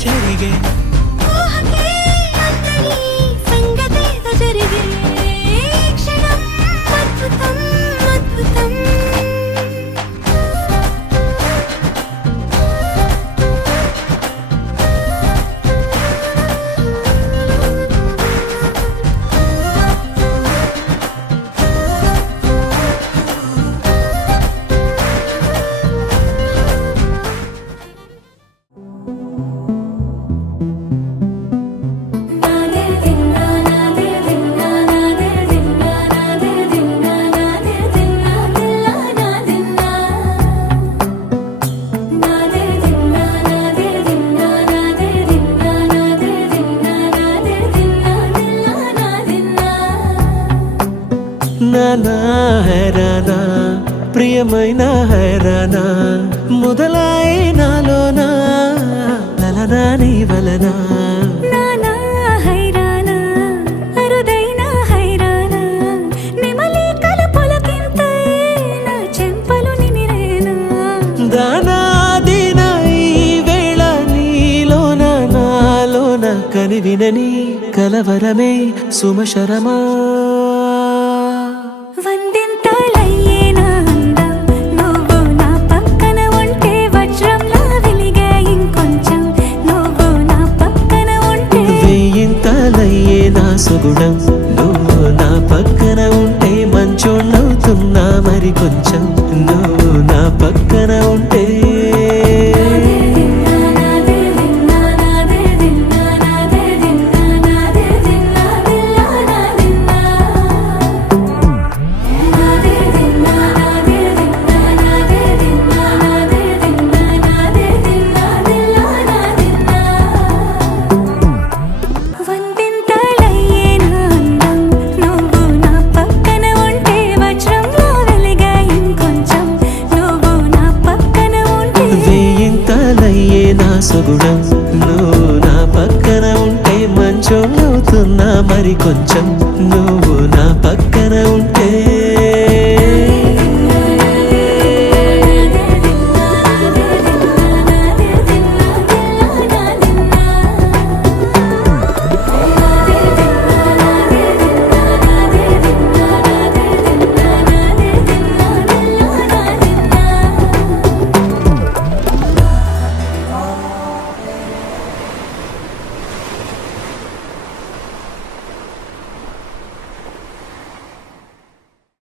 జరిగే సంగతేదో జరిగే క్షణం అద్భుతం అద్భుతం నానా హైరానా ప్రియమైన హైరానా మొదలై నాలోనా లలనా నీ వలనా నానా హైరానా అరుదైన హైరానా నిమలి కలపులకింతై నా చెంపలు నిమిరేనా దానాదిన ఈ వేళ నీలోన నాలోన కనివినని కలవరమే సుమశరమా వందింతలయ్యేనా అందం నువ్వు నా పక్కన ఉంటే వజ్రంలా వెలిగే ఇంకొంచెం నువ్వు నా పక్కన ఉంటే వేయింతలయ్యే నా సుగుణం నువ్వు నా పక్కన ఉంటే మంచోళ్ళవుతున్నా మరి కొంచెం నువ్వు నా పక్కన ఉంటే సుగుణం నువ్వు నా పక్కన ఉంటే మంచోళ్ళవుతున్నా మరి కొంచెం